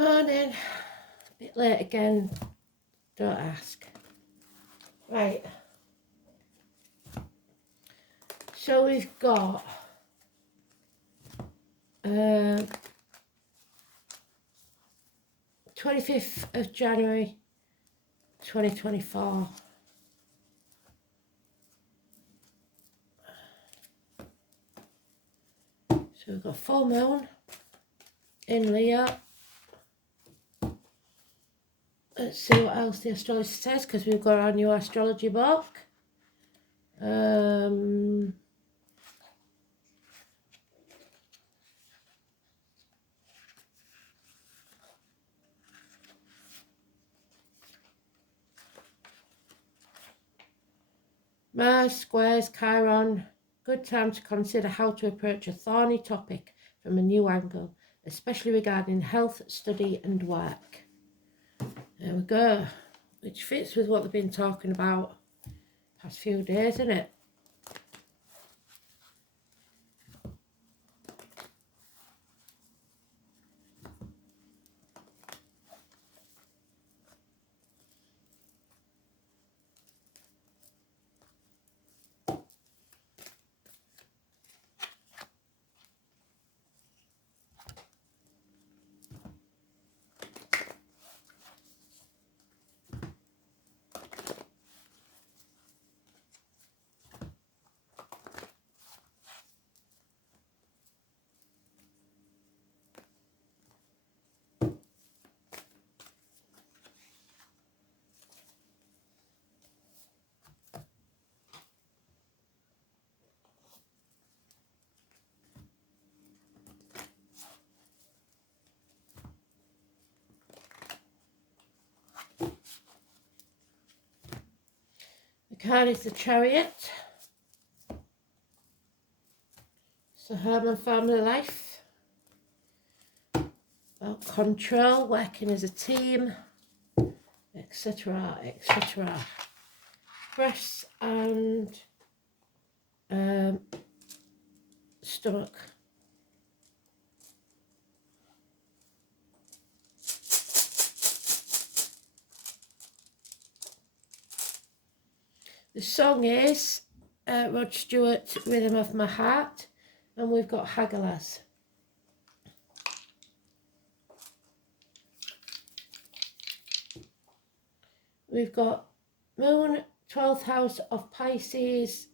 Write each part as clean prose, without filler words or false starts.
Morning. A bit late again. Don't ask. Right. So we've got 25th of January 2024. So we've got full moon in Leo. Let's see what else the astrology says, because we've got our new astrology book. Mars squares Chiron. Good time to consider how to approach a thorny topic from a new angle, especially regarding health, study and work. There we go. Which fits with what they've been talking about past few days, isn't it? The card is the Chariot. It's the home and family life. About control, working as a team, etc., etc. Breast and stomach. The song is Rod Stewart, Rhythm of My Heart, and we've got Hagalaz. We've got Moon, 12th house of Pisces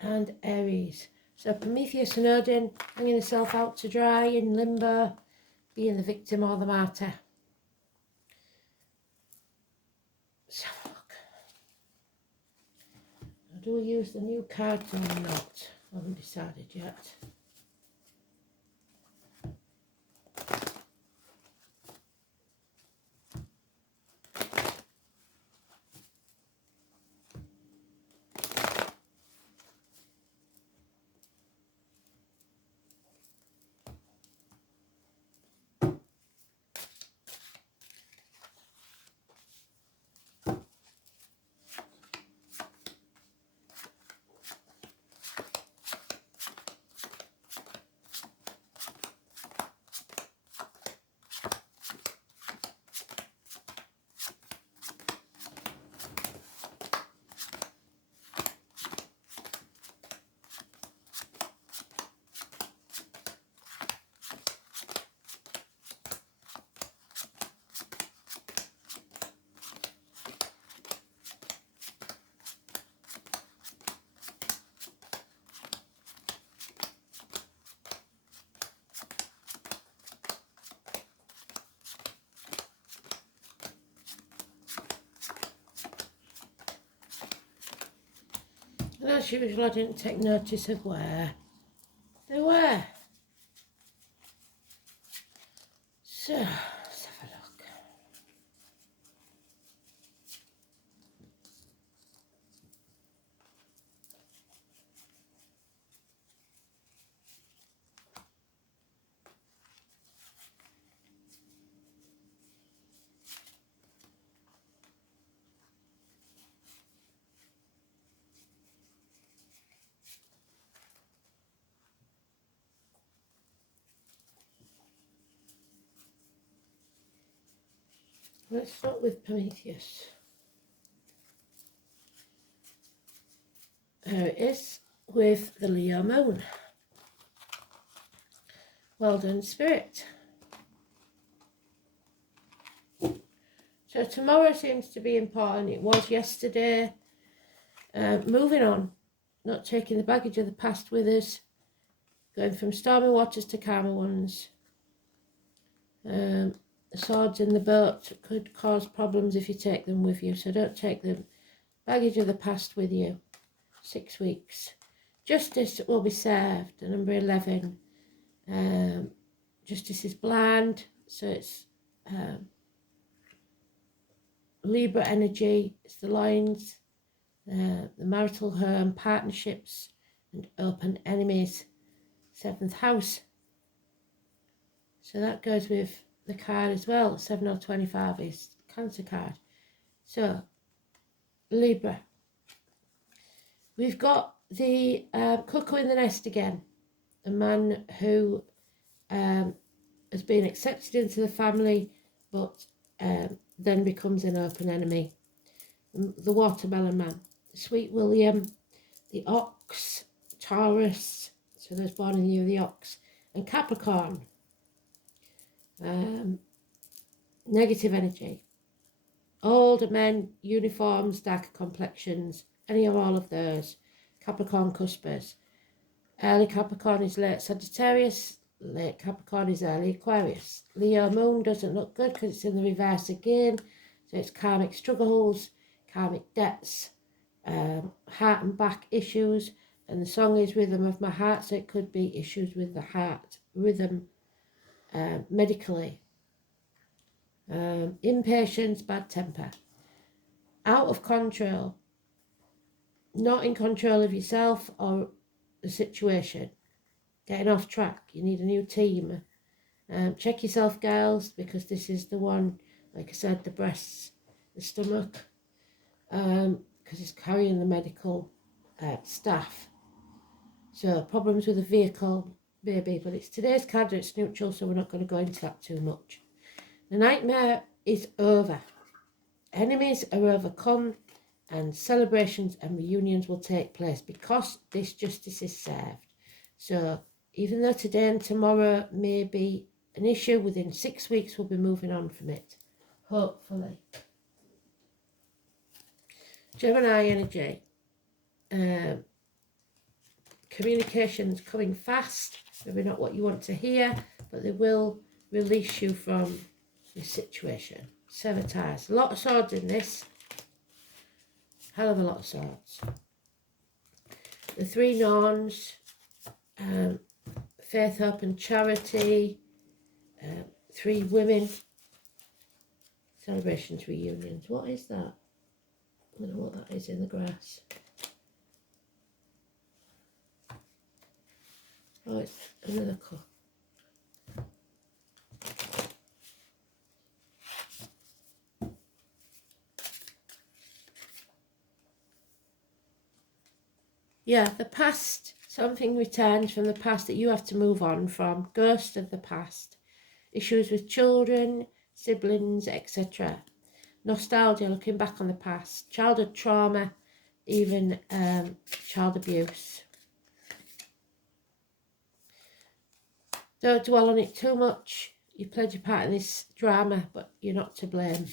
and Aries. So Prometheus and Odin, hanging himself out to dry in limbo, being the victim or the martyr. Let's have a look. Do we use the new cards or not? I haven't decided yet. And as usual, I didn't take notice of where they were. So, let's have a look. Let's start with Prometheus. There it is with the Leo moon. Well done, Spirit. So tomorrow seems to be important. It was yesterday. Moving on, not taking the baggage of the past with us, going from stormy waters to calmer ones. The swords in the boat could cause problems if you take them with you, so don't take the baggage of the past with you. 6 weeks. Justice will be served, number 11. Justice is bland, so it's Libra energy, it's the lines, the marital home, partnerships and open enemies. 7th house. So that goes with the card as well. 7 or 25 is Cancer card. So Libra. We've got the cuckoo in the nest again. A man who has been accepted into the family, but then becomes an open enemy. The watermelon man, the sweet William, the ox, Taurus, so those born in the year of the ox, and Capricorn. Negative energy. Older men, uniforms, darker complexions, any or all of those. Capricorn cuspers. Early Capricorn is late Sagittarius, late Capricorn is early Aquarius. Leo moon doesn't look good because it's in the reverse again. So it's karmic struggles, karmic debts, heart and back issues. And the song is Rhythm of My Heart, so it could be issues with the heart, rhythm, medically. Impatience, bad temper. Out of control. Not in control of yourself or the situation. Getting off track. You need a new team. Check yourself, girls, because this is the one, like I said, the breasts, the stomach, because it's carrying the medical staff. So problems with the vehicle, maybe, but it's today's card, it's neutral, so we're not going to go into that too much. The nightmare is over. Enemies are overcome and celebrations and reunions will take place because this justice is served. So even though today and tomorrow may be an issue, within 6 weeks we'll be moving on from it, hopefully. Gemini energy. Communications coming fast, maybe not what you want to hear, but they will release you from this situation. Sabotage. A lot of swords in this. Hell of a lot of swords. The 3 Norns. Faith, hope and charity. 3 women. Celebrations, reunions. What is that? I don't know what that is in the grass. Oh, it's another cup. Yeah, the past. Something returns from the past that you have to move on from. Ghost of the past. Issues with children, siblings, etc. Nostalgia, looking back on the past. Childhood trauma, even child abuse. Don't dwell on it too much. You played your part in this drama, but you're not to blame.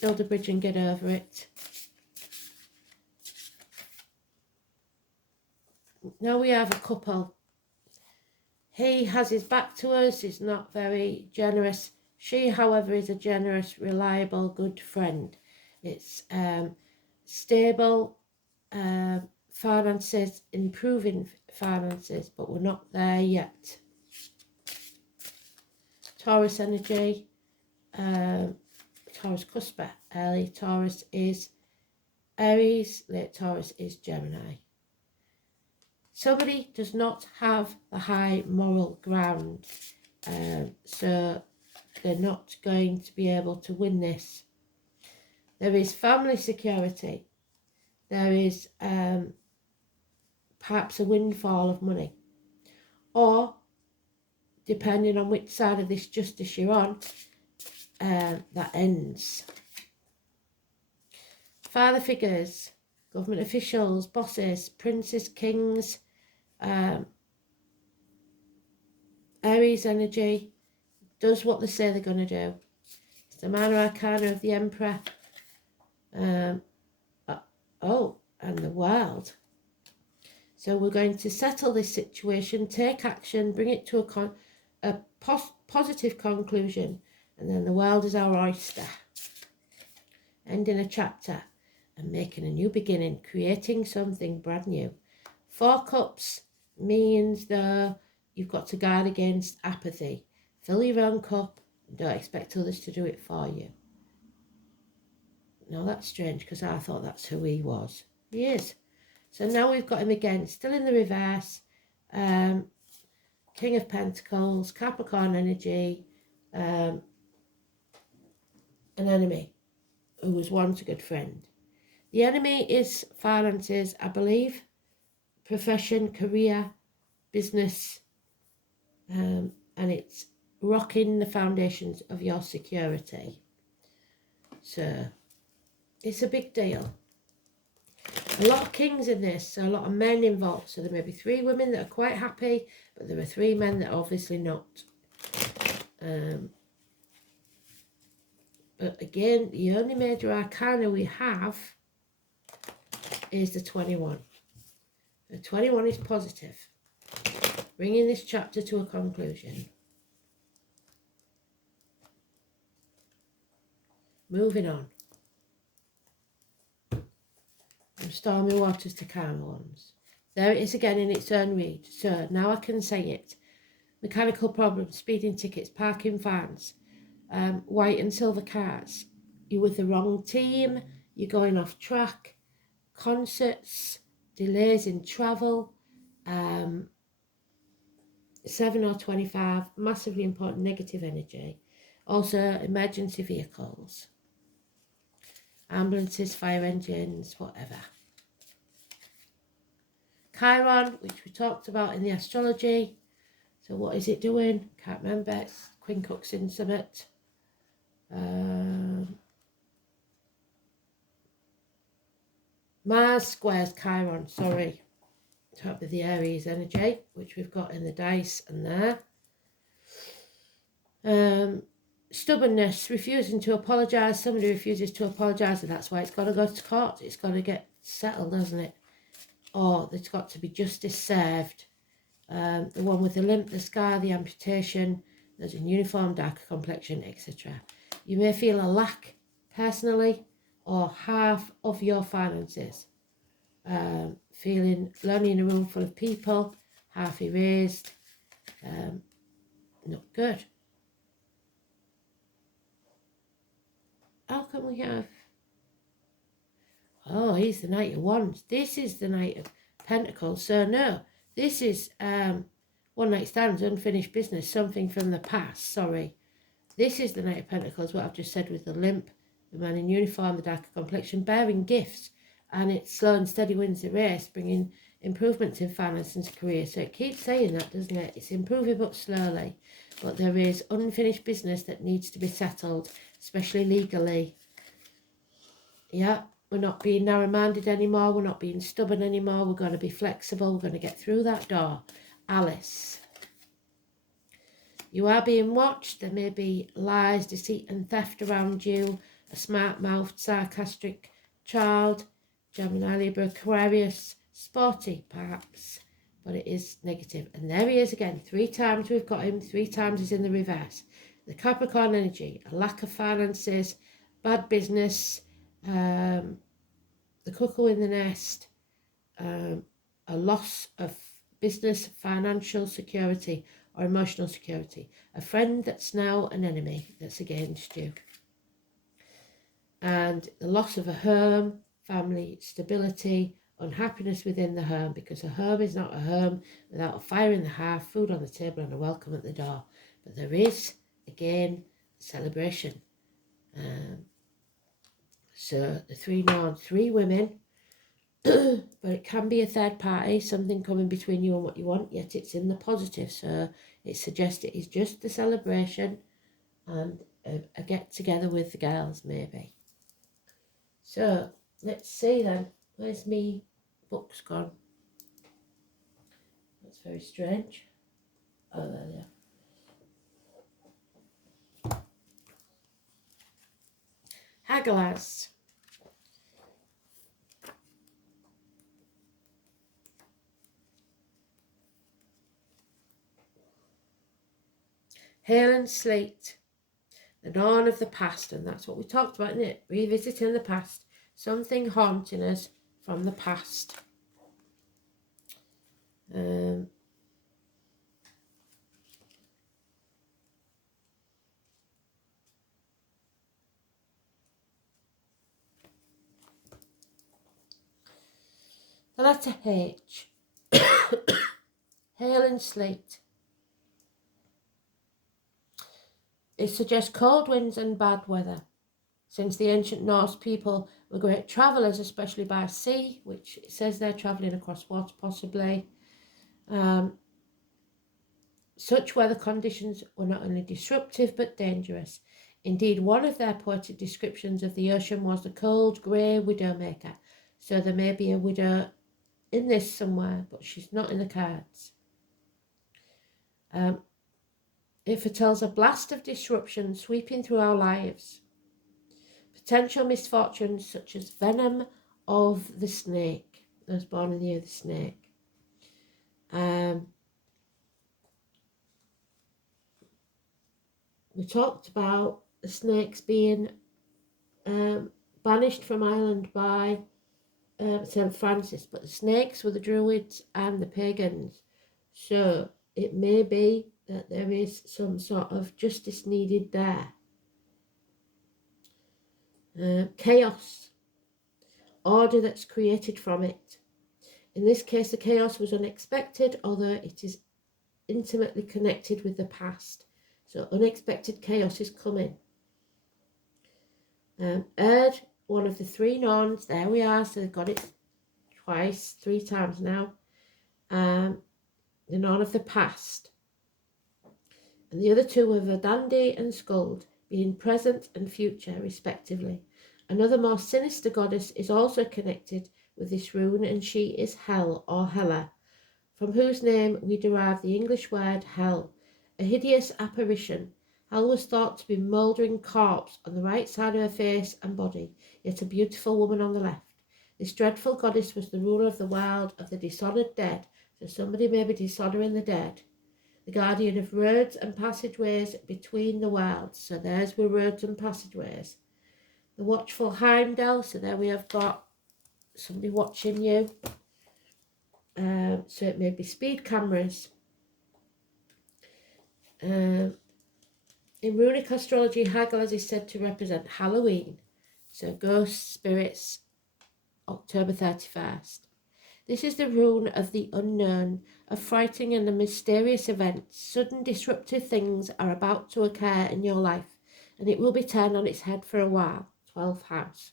Build a bridge and get over it. Now we have a couple. He has his back to us, he's not very generous. She, however, is a generous, reliable, good friend. It's stable finances, improving finances, but we're not there yet. Taurus energy, Taurus cusper. Early Taurus is Aries, late Taurus is Gemini. Somebody does not have the high moral ground, so they're not going to be able to win this. There is family security. There is perhaps a windfall of money. Or depending on which side of this justice you're on, that ends. Father figures, government officials, bosses, princes, kings, Aries energy, does what they say they're going to do. It's the minor arcana of the Emperor. And the World. So we're going to settle this situation, take action, bring it to a positive conclusion, and then the world is our oyster. Ending a chapter and making a new beginning, creating something brand new. 4 cups means that you've got to guard against apathy. Fill your own cup and don't expect others to do it for you. No, that's strange because I thought that's who he was. He is. So now we've got him again, still in the reverse. King of Pentacles, Capricorn energy, an enemy who was once a good friend. The enemy is finances, I believe, profession, career, business, and it's rocking the foundations of your security. So it's a big deal. A lot of kings in this, so a lot of men involved. So there may be 3 women that are quite happy, but there are 3 men that are obviously not. But again, the only major arcana we have is the 21. The 21 is positive, bringing this chapter to a conclusion. Moving on. From stormy waters to calm ones. There it is again in its own read. So now I can say it. Mechanical problems, speeding tickets, parking fines, white and silver cars. You're with the wrong team. You're going off track. Concerts, delays in travel. 7 or 25, massively important negative energy. Also emergency vehicles. Ambulances, fire engines, whatever. Chiron, which we talked about in the astrology. So what is it doing? Can't remember. It's quincux in summit. Mars squares Chiron, sorry. Top of the Aries energy, which we've got in the dice and there. Stubbornness, refusing to apologise. Somebody refuses to apologise, and that's why it's got to go to court. It's got to get settled, doesn't it? Or there's got to be justice served. The one with the limp, the scar, the amputation, there's a uniform, darker complexion, etc. You may feel a lack personally or half of your finances. Feeling lonely in a room full of people, half erased, not good. How can we have... Oh, he's the Knight of Wands. This is the Knight of Pentacles. So no, this is one night stands, unfinished business, something from the past, sorry. This is the Knight of Pentacles, what I've just said with the limp, the man in uniform, the darker complexion, bearing gifts. And it's slow and steady wins the race, bringing improvements in finance and career. So it keeps saying that, doesn't it? It's improving but slowly. But there is unfinished business that needs to be settled, especially legally. Yeah, we're not being narrow-minded anymore. We're not being stubborn anymore. We're going to be flexible. We're going to get through that door. Alice. You are being watched. There may be lies, deceit and theft around you. A smart-mouthed, sarcastic child. Gemini, Libra, Aquarius. Sporty, perhaps. But it is negative. And there he is again. 3 times we've got him. 3 times he's in the reverse. The Capricorn energy. A lack of finances. Bad business. The cuckoo in the nest. A loss of business, financial security or emotional security. A friend that's now an enemy that's against you. And the loss of a home, family stability, unhappiness within the home, because a home is not a home without a fire in the hearth, food on the table and a welcome at the door. But there is, again, celebration. So the 3 women, but it can be a third party, something coming between you and what you want, yet it's in the positive. So it suggests it is just a celebration and a get together with the girls, maybe. So let's see then. Where's me books gone? That's very strange. Oh, there they are. Hagalaz. Hail and sleet. The dawn of the past, and that's what we talked about, isn't it? Revisiting the past. Something haunting us from the past. The letter H. Hail and sleet. It suggests cold winds and bad weather. Since the ancient Norse people were great travellers, especially by sea, which it says they're travelling across water possibly, such weather conditions were not only disruptive but dangerous. Indeed, one of their poetic descriptions of the ocean was the cold, grey widowmaker. So there may be a widow in this somewhere, but she's not in the cards. It foretells a blast of disruption sweeping through our lives. Potential misfortunes such as venom of the snake. Those born in the year of the snake. We talked about the snakes being banished from Ireland by St. Francis, but the snakes were the Druids and the pagans. So it may be that there is some sort of justice needed there. Chaos. Order that's created from it. In this case, the chaos was unexpected, although it is intimately connected with the past. So unexpected chaos is coming. Erd, one of the three Norns, there we are, so they've got it twice, 3 times now. The Norn of the past. And the other two were Verdandi and Skuld, being present and future, respectively. Another more sinister goddess is also connected with this rune, and she is Hel, or Hela, from whose name we derive the English word hell, a hideous apparition. Hel was thought to be a mouldering corpse on the right side of her face and body, yet a beautiful woman on the left. This dreadful goddess was the ruler of the world of the dishonoured dead, so somebody may be dishonouring the dead. The guardian of roads and passageways between the worlds, so there's were roads and passageways. The watchful Heimdall, so there we have got somebody watching you. So it may be speed cameras. In runic astrology, Hagalaz is said to represent Halloween, so ghosts, spirits, October 31st. This is the rune of the unknown, of frightening and the mysterious events. Sudden disruptive things are about to occur in your life, and it will be turned on its head for a while. 12th house.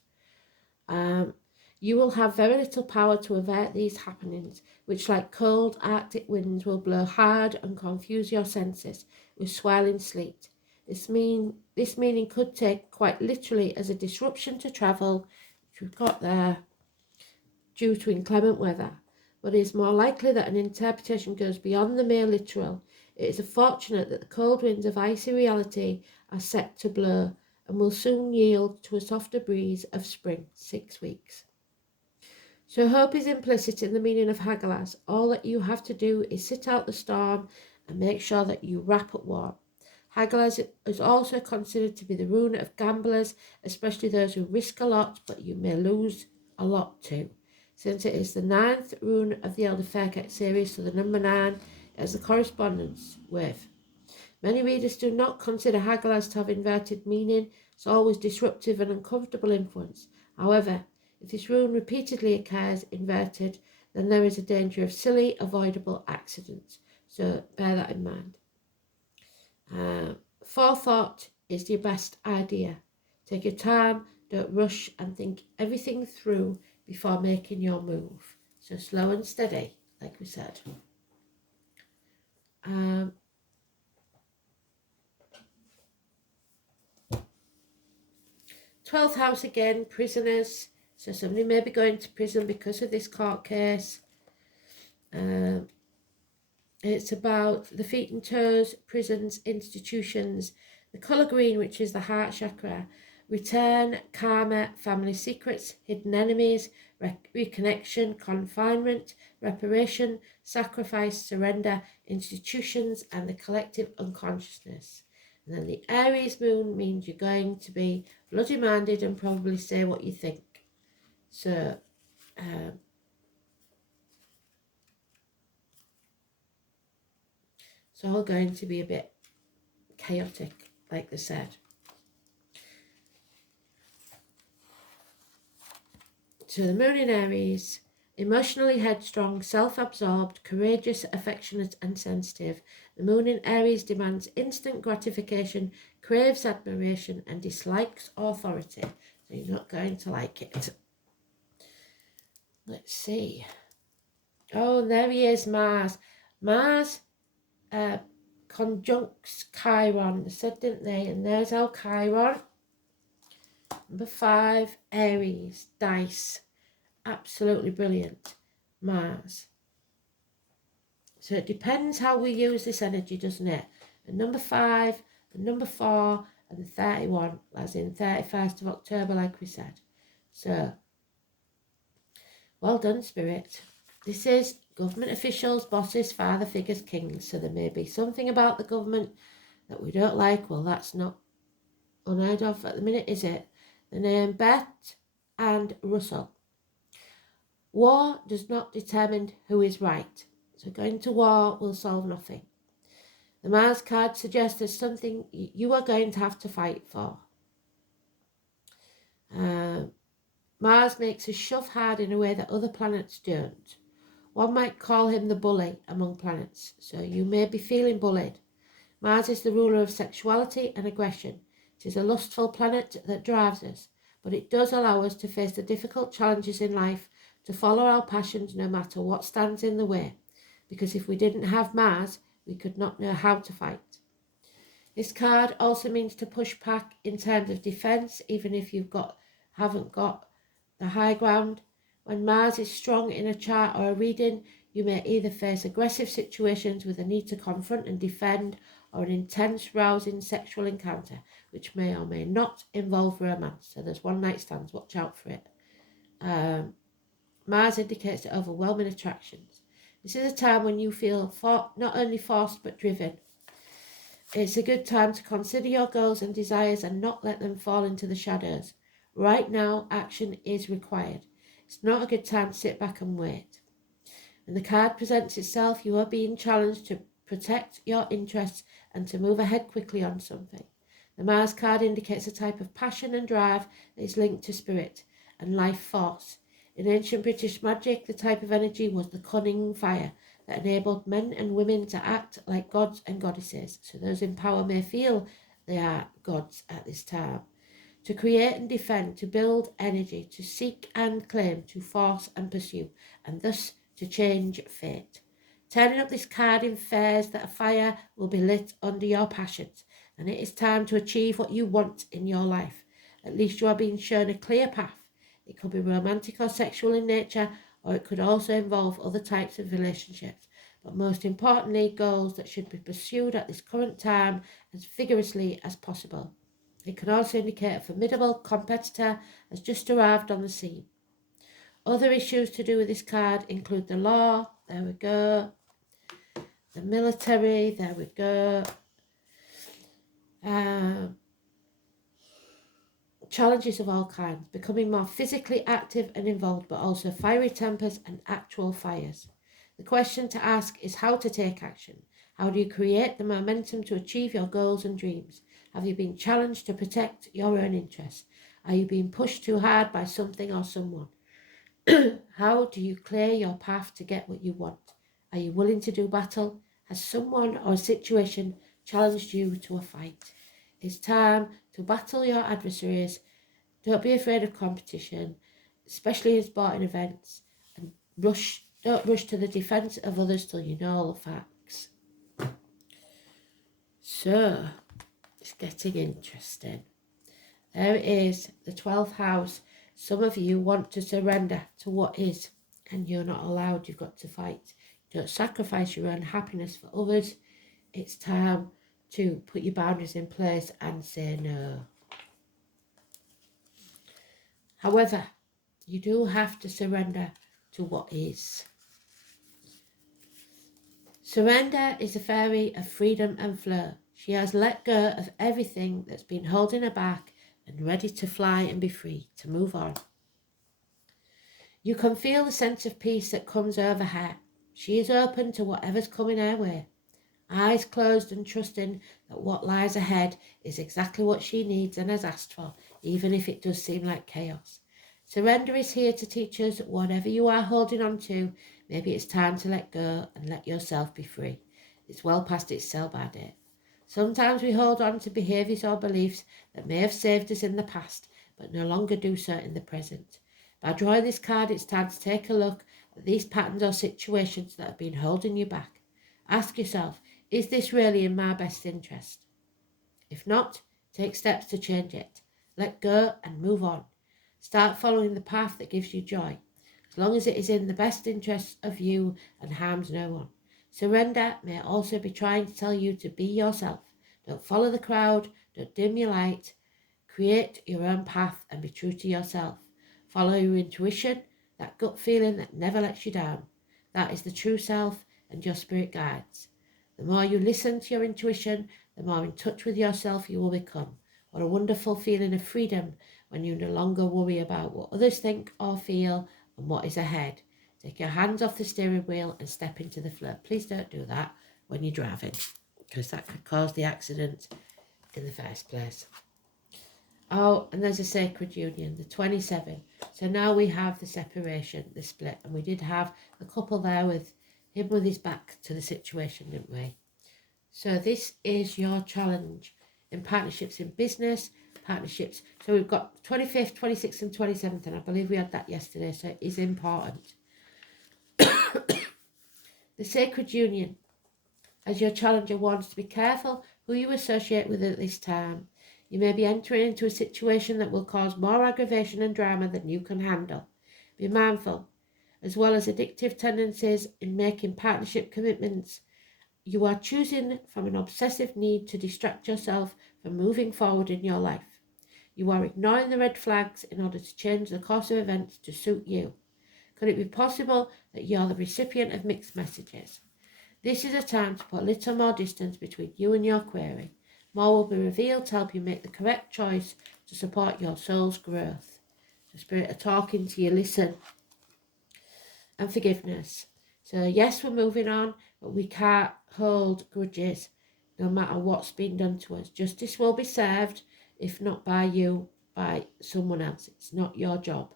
You will have very little power to avert these happenings, which like cold Arctic winds will blow hard and confuse your senses with swirling sleet. This meaning could take quite literally as a disruption to travel, which we've got there, due to inclement weather, but it is more likely that an interpretation goes beyond the mere literal. It is fortunate that the cold winds of icy reality are set to blow and will soon yield to a softer breeze of spring. 6 weeks. So hope is implicit in the meaning of Hagalaz. All that you have to do is sit out the storm and make sure that you wrap up warm. Hagalaz is also considered to be the rune of gamblers, especially those who risk a lot, but you may lose a lot too. Since it is the 9th rune of the Elder Faircat series, so the number 9 has the correspondence with. Many readers do not consider Hagalaz to have inverted meaning. It's always disruptive and uncomfortable influence. However, if this rune repeatedly occurs inverted, then there is a danger of silly, avoidable accidents. So bear that in mind. Forethought is your best idea. Take your time, don't rush, and think everything through before making your move. So slow and steady, like we said. 12th house again, prisoners. So somebody may be going to prison because of this court case. It's about the feet and toes, prisons, institutions. The colour green, which is the heart chakra. Return, karma, family secrets, hidden enemies, reconnection, confinement, reparation, sacrifice, surrender, institutions, and the collective unconsciousness. And then the Aries moon means you're going to be bloody-minded and probably say what you think. So, it's all going to be a bit chaotic, like they said. So the moon in Aries, emotionally headstrong, self-absorbed, courageous, affectionate and sensitive. The moon in Aries demands instant gratification, craves admiration and dislikes authority. So you're not going to like it. Let's see. Oh, there he is, Mars. Mars conjuncts Chiron, they said, didn't they? And there's our Chiron. Number 5, Aries, dice. Absolutely brilliant. Mars. So it depends how we use this energy, doesn't it? The number 5, the number 4, and the 31, as in 31st of October, like we said. So, well done, Spirit. This is government officials, bosses, father figures, kings. So there may be something about the government that we don't like. Well, that's not unheard of at the minute, is it? The name Beth and Russell. War does not determine who is right. So going to war will solve nothing. The Mars card suggests there's something you are going to have to fight for. Mars makes us shove hard in a way that other planets don't. One might call him the bully among planets. So you may be feeling bullied. Mars is the ruler of sexuality and aggression. It is a lustful planet that drives us, but it does allow us to face the difficult challenges in life, to follow our passions no matter what stands in the way. Because if we didn't have Mars, we could not know how to fight. This card also means to push back in terms of defence, even if you haven't got the high ground. When Mars is strong in a chart or a reading, you may either face aggressive situations with a need to confront and defend, or an intense, rousing sexual encounter, which may or may not involve romance. So there's one night stands, watch out for it. Mars indicates the overwhelming attractions. This is a time when you feel not only forced but driven. It's a good time to consider your goals and desires and not let them fall into the shadows. Right now, action is required. It's not a good time to sit back and wait. When the card presents itself, you are being challenged to protect your interests and to move ahead quickly on something. The Mars card indicates a type of passion and drive that is linked to spirit and life force. In ancient British magic, the type of energy was the cunning fire that enabled men and women to act like gods and goddesses. So those in power may feel they are gods at this time. To create and defend, to build energy, to seek and claim, to force and pursue, and thus to change fate. Turning up this card infers that a fire will be lit under your passions, and it is time to achieve what you want in your life. At least you are being shown a clear path. It could be romantic or sexual in nature, or it could also involve other types of relationships. But most importantly, goals that should be pursued at this current time as vigorously as possible. It can also indicate a formidable competitor has just arrived on the scene. Other issues to do with this card include the law, there we go, the military, there we go, challenges of all kinds, becoming more physically active and involved, but also fiery tempers and actual fires. The question to ask is how to take action. How do you create the momentum to achieve your goals and dreams? Have you been challenged to protect your own interests? Are you being pushed too hard by something or someone? How do you clear your path to get what you want? Are you willing to do battle? Has someone or a situation challenged you to a fight? It's time to battle your adversaries. Don't be afraid of competition. especially in sporting events, and don't rush to the defence of others till you know all the facts. So, it's getting interesting. There it is, the 12th house. Some of you want to surrender to what is, and you're not allowed. You've got to fight. Don't sacrifice your own happiness for others. It's time to put your boundaries in place and say no. However, you do have to surrender to what is. Surrender is a fairy of freedom and flow. She has let go of everything that's been holding her back and ready to fly and be free, to move on. You can feel the sense of peace that comes over her. She is open to whatever's coming her way, eyes closed and trusting that what lies ahead is exactly what she needs and has asked for, even if it does seem like chaos. Surrender is here to teach us whatever you are holding on to, maybe it's time to let go and let yourself be free. It's well past its sell-by date. Sometimes we hold on to behaviours or beliefs that may have saved us in the past, but no longer do so in the present. By drawing this card, it's time to take a look at these patterns or situations that have been holding you back. Ask yourself, is this really in my best interest? If not, take steps to change it. Let go and move on. Start following the path that gives you joy, as long as it is in the best interest of you and harms no one. Surrender may also be trying to tell you to be yourself. Don't follow the crowd, don't dim your light. Create your own path and be true to yourself. Follow your intuition, that gut feeling that never lets you down. That is the true self and your spirit guides. The more you listen to your intuition, the more in touch with yourself you will become. What a wonderful feeling of freedom when you no longer worry about what others think or feel and what is ahead. Take your hands off the steering wheel and step into the flow. Please don't do that when you're driving, because that could cause the accident in the first place. Oh, and there's a sacred union, the 27. So now we have the separation, the split, and we did have the couple there with him with his back to the situation, didn't we? So this is your challenge in partnerships in business, partnerships. So we've got 25th, 26th and 27th, and I believe we had that yesterday, so it is important. The sacred union, as your challenger wants to be careful who you associate with at this time. You may be entering into a situation that will cause more aggravation and drama than you can handle. Be mindful, as well as addictive tendencies in making partnership commitments. You are choosing from an obsessive need to distract yourself from moving forward in your life. You are ignoring the red flags in order to change the course of events to suit you. Could it be possible that you're the recipient of mixed messages? This is a time to put a little more distance between you and your query. More will be revealed to help you make the correct choice to support your soul's growth. The spirit are talking to you, listen. And forgiveness. So yes, we're moving on, but we can't hold grudges no matter what's been done to us. Justice will be served, if not by you, by someone else. It's not your job.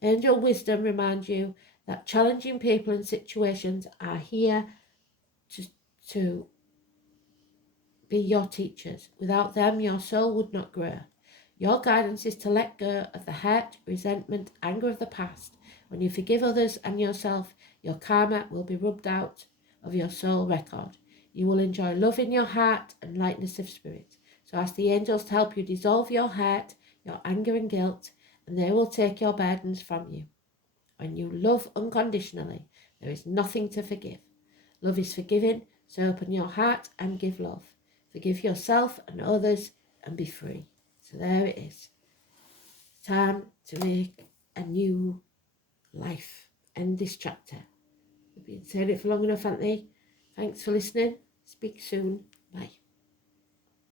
Angel wisdom reminds you that challenging people and situations are here to be your teachers. Without them, your soul would not grow. Your guidance is to let go of the hurt, resentment, anger of the past. When you forgive others and yourself, your karma will be rubbed out of your soul record. You will enjoy love in your heart and lightness of spirit. So ask the angels to help you dissolve your hurt, your anger and guilt, and they will take your burdens from you. When you love unconditionally, there is nothing to forgive. Love is forgiving, so open your heart and give love. Forgive yourself and others and be free. So there it is. Time to make a new life. End this chapter. We've been saying it for long enough, haven't we? Thanks for listening. Speak soon. Bye.